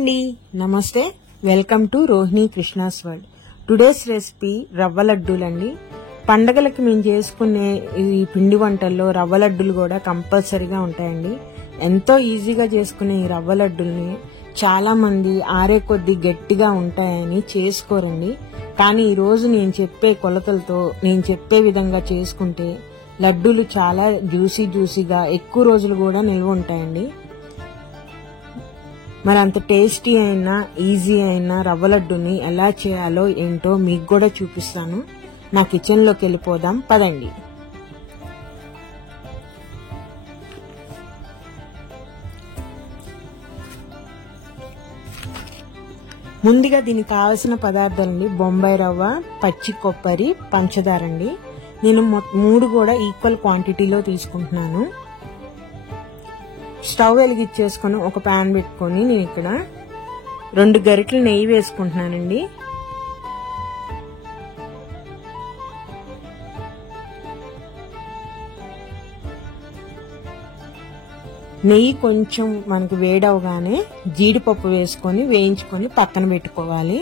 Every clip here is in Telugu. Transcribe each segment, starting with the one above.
అండి, నమస్తే. Welcome to Rohini Krishna's world. Today's recipe రవ్వ లడ్డూలండి. పండగలకి మేము చేసుకునే ఈ పిండి వంటల్లో రవ్వ లడ్డూలు కూడా కంపల్సరీగా ఉంటాయండి. ఎంతో ఈజీగా చేసుకునే ఈ రవ్వ లడ్డూల్ని చాలా మంది ఆరే కొద్ది గట్టిగా ఉంటాయని చేసుకోరండి. కానీ ఈ రోజు నేను చెప్పే కొలతలతో నేను చెప్పే విధంగా చేసుకుంటే లడ్డూలు చాలా జ్యూసీగా ఎక్కువ రోజులు కూడా నిల్వ ఉంటాయండి. మరి అంత టేస్టీ అయినా ఈజీ అయినా రవ్వ లడ్డూని ఎలా చేయాలో ఏంటో మీకు కూడా చూపిస్తాను. నా కిచెన్లోకి వెళ్ళిపోదాం పదండి. ముందుగా దీనికి కావాల్సిన పదార్థాలండి: బొంబాయి రవ్వ, పచ్చి కొబ్బరి, పంచదార అండి. నేను 3 కూడా ఈక్వల్ క్వాంటిటీలో తీసుకుంటున్నాను. స్టవ్ వెలిగించేసుకొని ఒక ప్యాన్ పెట్టుకొని నేను ఇక్కడ 2 గరిటెలు నెయ్యి వేసుకుంటున్నానండి. నెయ్యి కొంచెం మనకు వేడవగానే జీడిపప్పు వేసుకొని వేయించుకొని పక్కన పెట్టుకోవాలి.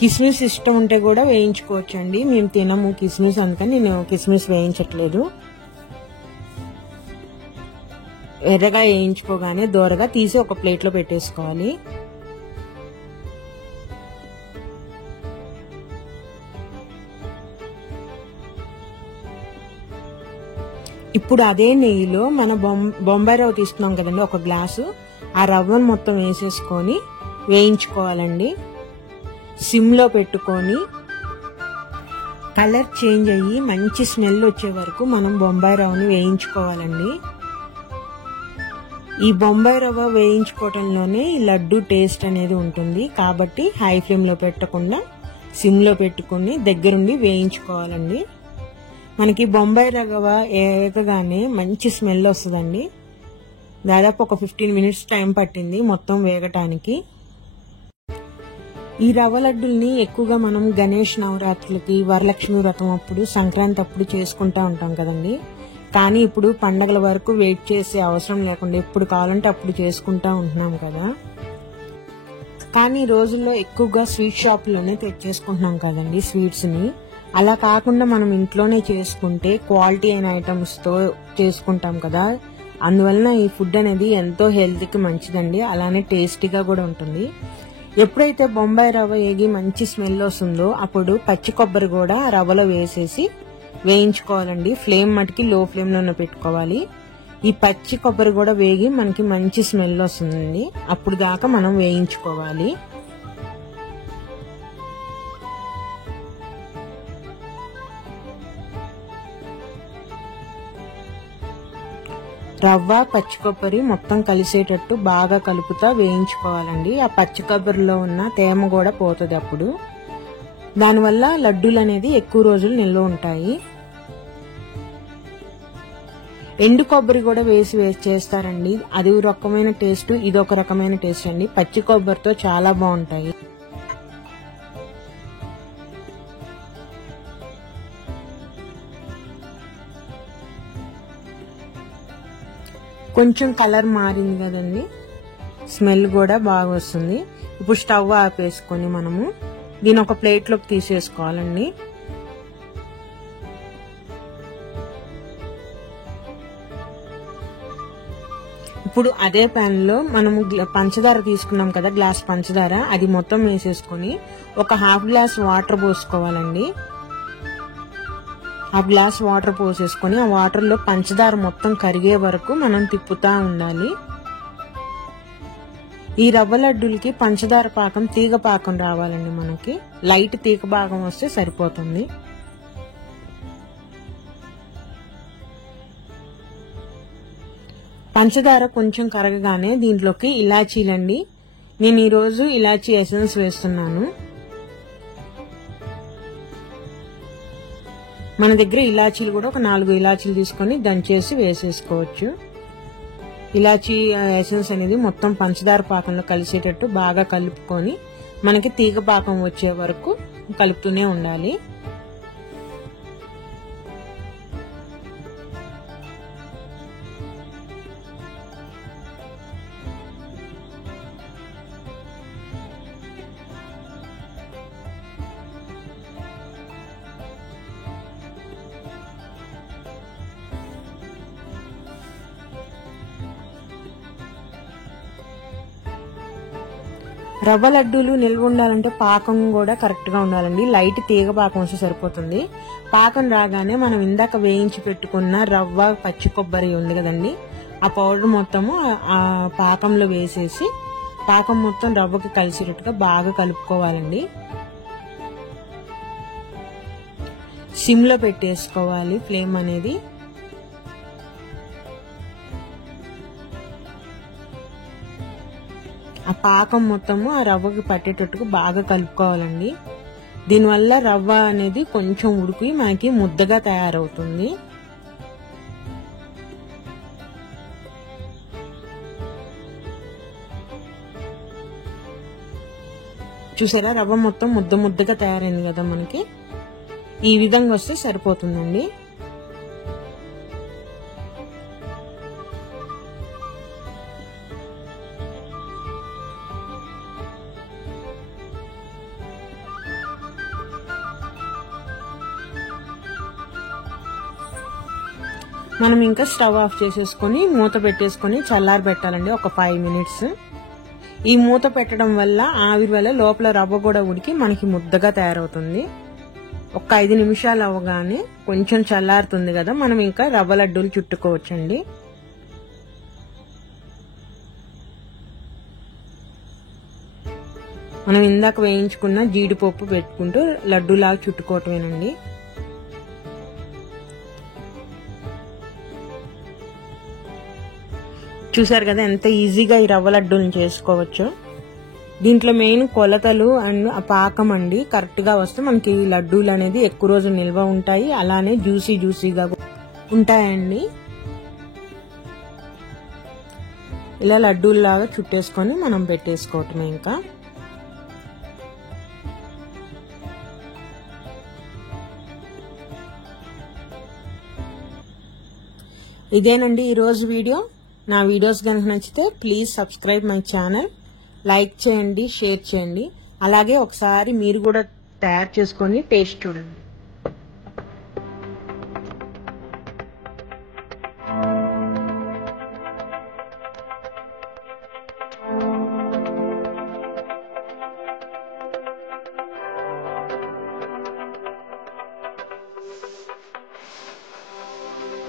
కిస్మిస్ ఇష్టం ఉంటే కూడా వేయించుకోవచ్చు అండి. మేము తినము కిస్మిస్, అందుకని నేను కిస్మిస్ వేయించట్లేదు. ఎర్రగా వేయించుకోగానే దోరగా తీసి ఒక ప్లేట్లో పెట్టేసుకోవాలి. ఇప్పుడు అదే నెయ్యిలో మన బొంబాయి రవ్వ తీసుకున్నాం కదండి, ఒక గ్లాసు. ఆ రవ్వను మొత్తం వేసేసుకొని వేయించుకోవాలండి. సిమ్లో పెట్టుకొని కలర్ చేంజ్ అయ్యి మంచి స్మెల్ వచ్చే వరకు మనం బొంబాయి రవ్వని వేయించుకోవాలండి. ఈ బొంబాయి రవ్వ వేయించుకోవటంలోనే ఈ లడ్డు టేస్ట్ అనేది ఉంటుంది. కాబట్టి హై ఫ్లేమ్లో పెట్టకుండా సిమ్లో పెట్టుకుని దగ్గరుండి వేయించుకోవాలండి. మనకి బొంబాయి రవ్వ వేగగానే మంచి స్మెల్ వస్తుందండి. దాదాపు ఒక 15 మినిట్స్ టైం పట్టింది మొత్తం వేగటానికి. ఈ రవ్వ లడ్డుల్ని ఎక్కువగా మనం గణేష్ నవరాత్రులకి, వరలక్ష్మి వ్రతం అప్పుడు, సంక్రాంతి అప్పుడు చేసుకుంటా ఉంటాం కదండి. కానీ ఇప్పుడు పండగల వరకు వెయిట్ చేసే అవసరం లేకుండా ఎప్పుడు కావాలంటే అప్పుడు చేసుకుంటా ఉంటున్నాం కదా. కానీ ఈ రోజుల్లో ఎక్కువగా స్వీట్ షాప్లోనే తెచ్చేసుకుంటున్నాం కదండి స్వీట్స్ని. అలా కాకుండా మనం ఇంట్లోనే చేసుకుంటే క్వాలిటీ అయిన ఐటమ్స్తో చేసుకుంటాం కదా. అందువలన ఈ ఫుడ్ అనేది ఎంతో హెల్త్కి మంచిదండి, అలానే టేస్టీగా కూడా ఉంటుంది. ఎప్పుడైతే బొంబాయి రవ్వ వేగి మంచి స్మెల్ వస్తుందో అప్పుడు పచ్చి కొబ్బరి కూడా రవ్వలో వేసేసి వేయించుకోవాలండి. ఫ్లేమ్ మటుకి లో ఫ్లేమ్లోనే పెట్టుకోవాలి. ఈ పచ్చి కొబ్బరి కూడా వేగి మనకి మంచి స్మెల్ వస్తుందండి, అప్పుడు దాకా మనం వేయించుకోవాలి. రవ్వ, పచ్చి కొబ్బరి మొత్తం కలిసేటట్టు బాగా కలుపుతా వేయించుకోవాలండి. ఆ పచ్చి కొబ్బరిలో ఉన్న తేమ కూడా పోతుంది అప్పుడు. దానివల్ల లడ్డూలు అనేది ఎక్కువ రోజులు నిల్వ ఉంటాయి. ఎండు కొబ్బరి కూడా వేసి చేస్తారండి. అది ఒక రకమైన టేస్ట్, ఇది ఒక రకమైన టేస్ట్ అండి. పచ్చి కొబ్బరితో చాలా బాగుంటాయి. కొంచెం కలర్ మారింది కదండి, స్మెల్ కూడా బాగా వస్తుంది. ఇప్పుడు స్టవ్ ఆపేసుకొని మనము దీని ఒక ప్లేట్లోకి తీసేసుకోవాలండి. ఇప్పుడు అదే ప్యాన్ లో మనము పంచదార తీసుకున్నాం కదా, గ్లాస్ పంచదార, అది మొత్తం వేసేసుకొని ఒక హాఫ్ గ్లాస్ వాటర్ పోసుకోవాలండి. ఆ గ్లాస్ వాటర్ పోసేసుకొని ఆ వాటర్లో పంచదార మొత్తం కరిగే వరకు మనం తిప్పుతా ఉండాలి. ఈ రవ్వ లడ్డూలకి పంచదార పాకం తీగ పాకం రావాలండి. మనకి లైట్ తీగ పాకం వస్తే సరిపోతుంది. పంచదార కొంచెం కరగగానే దీంట్లోకి ఇలాచీలండి. నేను ఈరోజు ఇలాచీ ఎసెన్స్ వేస్తున్నాను. మన దగ్గర ఇలాచీలు కూడా ఒక 4 ఇలాచీలు తీసుకొని దంచేసి వేసేసుకోవచ్చు. ఇలాచీ ఎసెన్స్ అనేది మొత్తం పంచదార పాకంలో కలిసేటట్టు బాగా కలుపుకొని మనకి తీగ పాకం వచ్చే వరకు కలుపుతూనే ఉండాలి. రవ్వ లడ్డూలు నిల్వ ఉండాలంటే పాకం కూడా కరెక్ట్గా ఉండాలండి. లైట్ తీగ పాకం వస్తే సరిపోతుంది. పాకం రాగానే మనం ఇందాక వేయించి పెట్టుకున్న రవ్వ పచ్చి కొబ్బరి ఉంది కదండి, ఆ పౌడర్ మొత్తము ఆ పాకంలో వేసేసి పాకం మొత్తం రవ్వకి కలిసేటట్టుగా బాగా కలుపుకోవాలండి. సిమ్లో పెట్టేసుకోవాలి ఫ్లేమ్ అనేది. ఆ పాకం మొత్తము ఆ రవ్వకి పట్టేటట్టుగా బాగా కలుపుకోవాలండి. దీనివల్ల రవ్వ అనేది కొంచెం ఉడికి మనకి ముద్దగా తయారవుతుంది. చూసారా, రవ్వ మొత్తం ముద్దగా తయారైంది కదా మనకి. ఈ విధంగా వస్తే సరిపోతుందండి. మనం ఇంకా స్టవ్ ఆఫ్ చేసేసుకొని మూత పెట్టేసుకొని చల్లారి పెట్టాలండి ఒక 5 మినిట్స్. ఈ మూత పెట్టడం వల్ల ఆవిరి వల్ల లోపల రవ్వ కూడా ఉడికి మనకి ముద్దగా తయారవుతుంది. ఒక 5 నిమిషాలు అవ్వగానే కొంచెం చల్లారుతుంది కదా, మనం ఇంకా రవ్వ లడ్డూలు చుట్టుకోవచ్చండి. మనం ఇందాక వేయించుకున్న జీడిపప్పు పెట్టుకుంటూ లడ్డూలాగా చుట్టుకోవటమేనండి. చూసారు కదా ఎంత ఈజీగా ఈ రవ్వ లడ్డూలను చేసుకోవచ్చు. దీంట్లో మెయిన్ కొలతలు అండ్ ఆ పాకం అండి కరెక్ట్గా వస్తే మనకి లడ్డూలు అనేది ఎక్కువ రోజులు నిల్వ ఉంటాయి, అలానే జ్యూసీగా ఉంటాయండి. ఇలా లడ్డూల్లాగా చుట్టేసుకొని మనం పెట్టేసుకోవటమే. ఇంకా ఇదేనండి ఈరోజు వీడియో. నా వీడియోస్ కనుక నచ్చితే please subscribe my channel, like చేయండి, షేర్ చేయండి. అలాగే ఒకసారి మీరు కూడా తయారు చేసుకొని టేస్ట్ చూడండి.